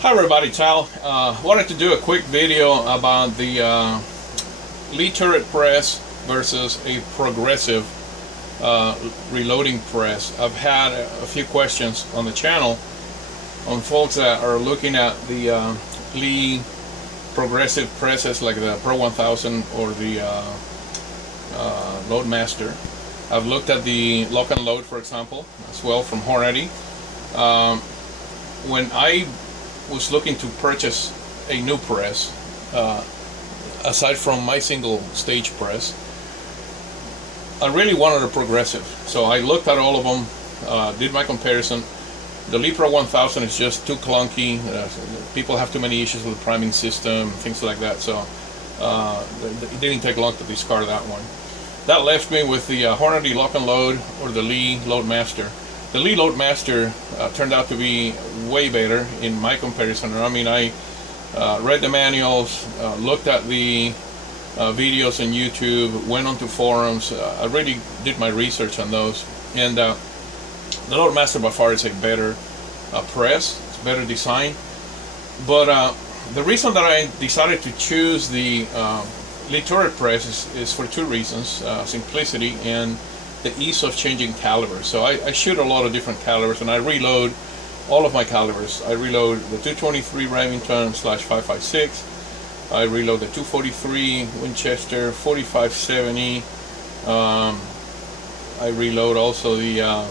Hi everybody, Tal. Wanted to do a quick video about the Lee turret press versus a progressive reloading press. I've had a few questions on the channel on folks that are looking at the Lee progressive presses like the Pro 1000 or the Loadmaster. I've looked at the Lock and Load, for example, as well from Hornady. When I was looking to purchase a new press, aside from my single stage press, I really wanted a progressive. So I looked at all of them, did my comparison. The Lee Pro 1000 is just too clunky. People have too many issues with the priming system, things like that. So it didn't take long to discard that one. That left me with the Hornady Lock and Load or the Lee Loadmaster. The Lee Loadmaster turned out to be way better in my comparison. I mean, I read the manuals, looked at the videos on YouTube, went onto forums. I really did my research on those. And the Loadmaster by far is a better press. It's better design. But the reason that I decided to choose the Lee turret press is for two reasons: simplicity and the ease of changing calibers. So I shoot a lot of different calibers, and I reload all of my calibers. I reload the 223 Remington /556. I reload the 243 Winchester 4570. I reload also the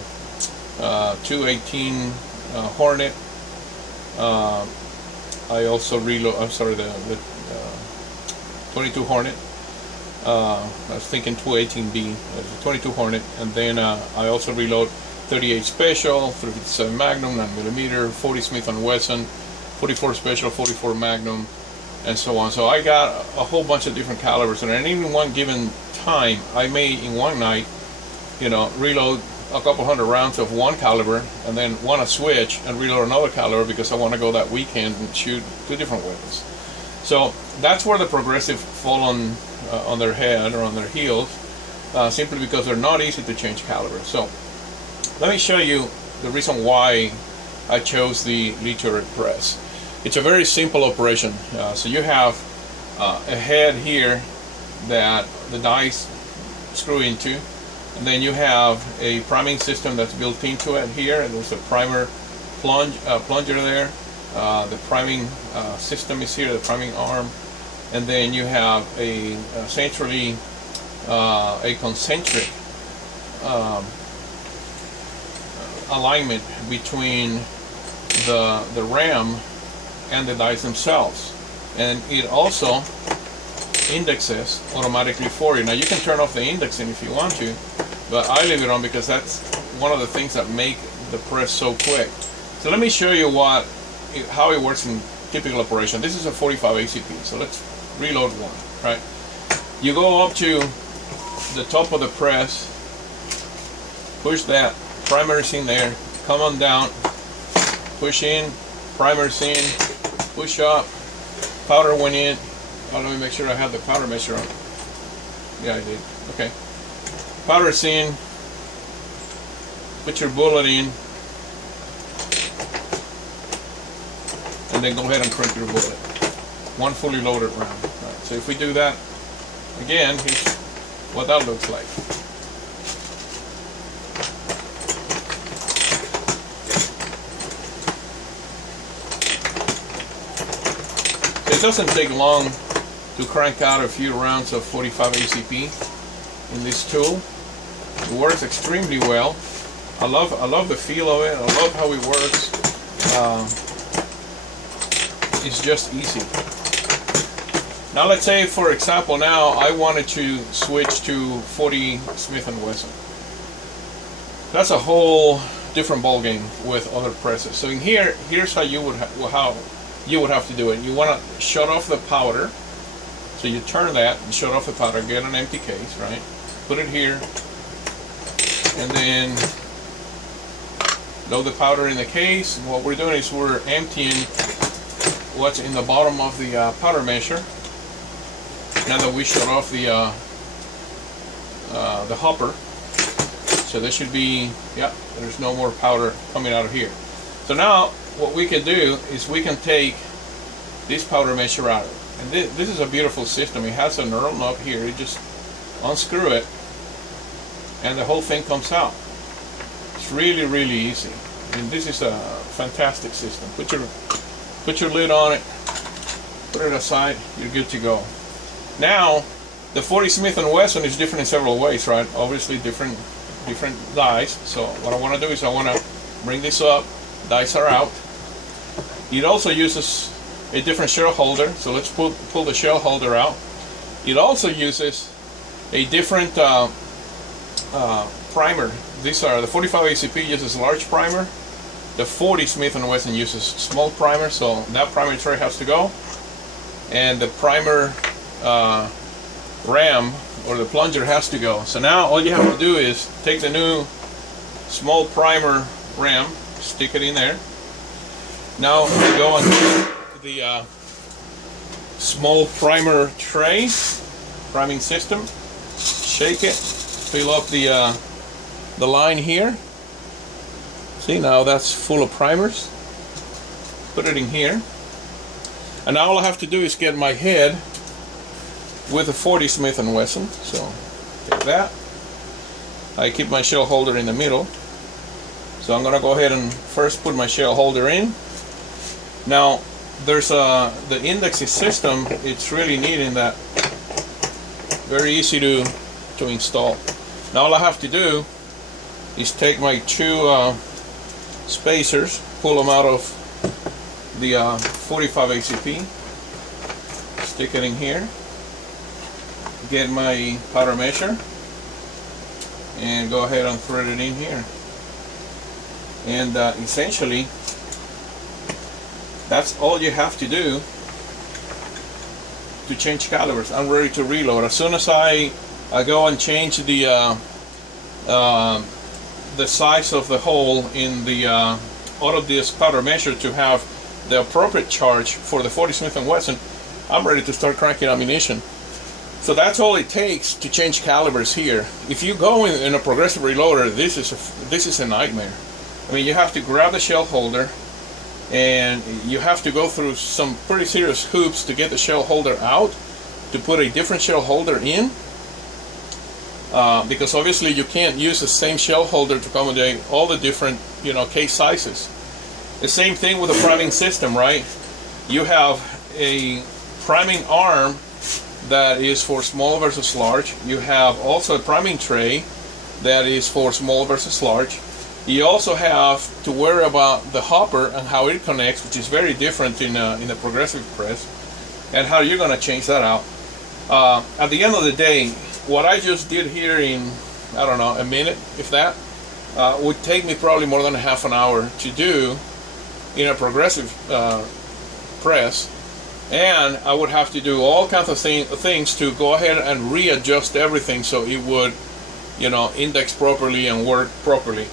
218 Hornet. I also reload, I'm sorry, the 22 Hornet. I was thinking 218B, the 22 Hornet, and then I also reload 38 Special, 37 Magnum, 9mm, 40 Smith & Wesson, 44 Special, 44 Magnum, and so on. So I got a whole bunch of different calibers, and at any one given time, I may in one night, reload a couple hundred rounds of one caliber, and then want to switch and reload another caliber because I want to go that weekend and shoot two different weapons. So that's where the progressive fall on their head or on their heels, simply because they're not easy to change calibers. So let me show you the reason why I chose the Lee turret press. It's a very simple operation. So you have a head here that the dice screw into, and then you have a priming system that's built into it here, and there's a primer plunger there. The priming system is here, the priming arm, and then you have a concentric alignment between the ram and the dice themselves, and it also indexes automatically for you. Now you can turn off the indexing if you want to, but I leave it on because that's one of the things that make the press so quick. So let me show you how it works in typical operation. This is a 45 ACP, so let's reload one, right? You go up to the top of the press, push that, primer's in there, come on down, push in, primer's in, push up, powder went in. Oh, let me make sure I have the powder measure on. Yeah, I did. Okay. Powder's in, put your bullet in, and then go ahead and crank your bullet. One fully loaded round. Right. So if we do that again, here's what that looks like. So it doesn't take long to crank out a few rounds of 45 ACP in this tool. It works extremely well. I love the feel of it. I love how it works. It's just easy. Now let's say, for example, now I wanted to switch to 40 Smith & Wesson. That's a whole different ball game with other presses. So in here, here's how you would have to do it. You want to shut off the powder. So you turn that and shut off the powder, get an empty case, right? Put it here, and then load the powder in the case. What we're doing is we're emptying what's in the bottom of the powder measure. Now that we shut off the hopper, so there should be, yeah, there's no more powder coming out of here. So now what we can do is we can take this powder measure out. And this is a beautiful system. It has a knurl knob here. You just unscrew it and the whole thing comes out. It's really, really easy. And this is a fantastic system. Put your lid on it, put it aside, you're good to go. Now, the 40 Smith & Wesson is different in several ways, right? Obviously different dies. So what I want to do is I want to bring this up. Dies are out. It also uses a different shell holder. So let's pull the shell holder out. It also uses a different primer. These are the 45 ACP uses large primer. The 40 Smith & Wesson uses small primer, so that primer tray has to go. And the primer ram or the plunger has to go. So now all you have to do is take the new small primer ram, stick it in there. Now we go on the small primer tray, priming system, shake it, fill up the line here. See, now that's full of primers. Put it in here. And now all I have to do is get my head with a 40 Smith & Wesson. So take that. I keep my shell holder in the middle. So I'm gonna go ahead and first put my shell holder in. Now there's the indexing system. It's really neat in that very easy to install. Now all I have to do is take my two spacers, pull them out of the 45 ACP, stick it in here, get my powder measure, and go ahead and thread it in here. And essentially, that's all you have to do to change calibers. I'm ready to reload. As soon as I go and change the size of the hole in the auto-disc powder measure to have the appropriate charge for the 40 Smith & Wesson, I'm ready to start cranking ammunition. So that's all it takes to change calibers here. If you go in a progressive reloader, this is a nightmare. I mean, you have to grab the shell holder and you have to go through some pretty serious hoops to get the shell holder out, to put a different shell holder in. Because obviously you can't use the same shell holder to accommodate all the different, case sizes. The same thing with the priming system, right? You have a priming arm that is for small versus large. You have also a priming tray that is for small versus large. You also have to worry about the hopper and how it connects, which is very different in the progressive press, and how you're going to change that out. At the end of the day, what I just did here in, I don't know, a minute, if that, would take me probably more than a half an hour to do in a progressive press. And I would have to do all kinds of things to go ahead and readjust everything so it would, index properly and work properly.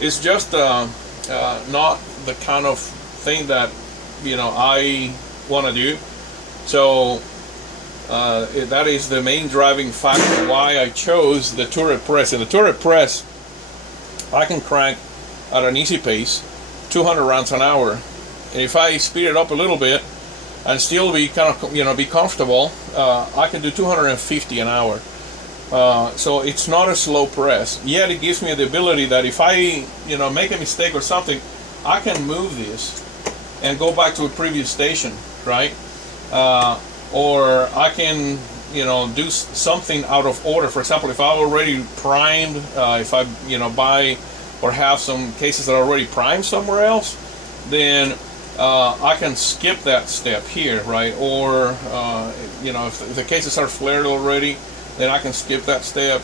It's just not the kind of thing that, I want to do. So that is the main driving factor why I chose the turret press. In the turret press, I can crank at an easy pace 200 rounds an hour. And if I speed it up a little bit and still be kind of, be comfortable, I can do 250 an hour. So it's not a slow press. Yet it gives me the ability that if I, make a mistake or something, I can move this and go back to a previous station, right? Or I can, do something out of order. For example, if I already primed, if I, buy or have some cases that are already primed somewhere else, then I can skip that step here, right? Or, if the cases are flared already, then I can skip that step.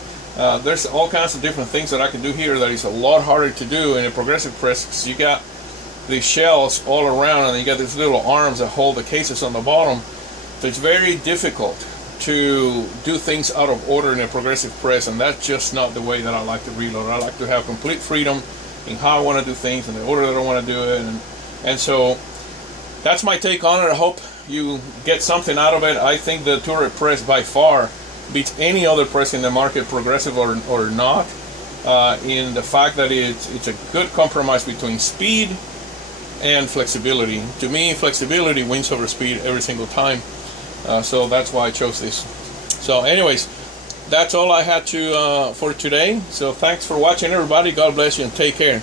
There's all kinds of different things that I can do here that is a lot harder to do in a progressive press, because you got these shells all around and you got these little arms that hold the cases on the bottom. So it's very difficult to do things out of order in a progressive press, and that's just not the way that I like to reload. I like to have complete freedom in how I want to do things and the order that I want to do it. And so that's my take on it. I hope you get something out of it. I think the turret press by far beats any other press in the market, progressive or not, in the fact that it's a good compromise between speed and flexibility. To me, flexibility wins over speed every single time. So that's why I chose this. So anyways, that's all I had to for today. So thanks for watching, everybody. God bless you and take care.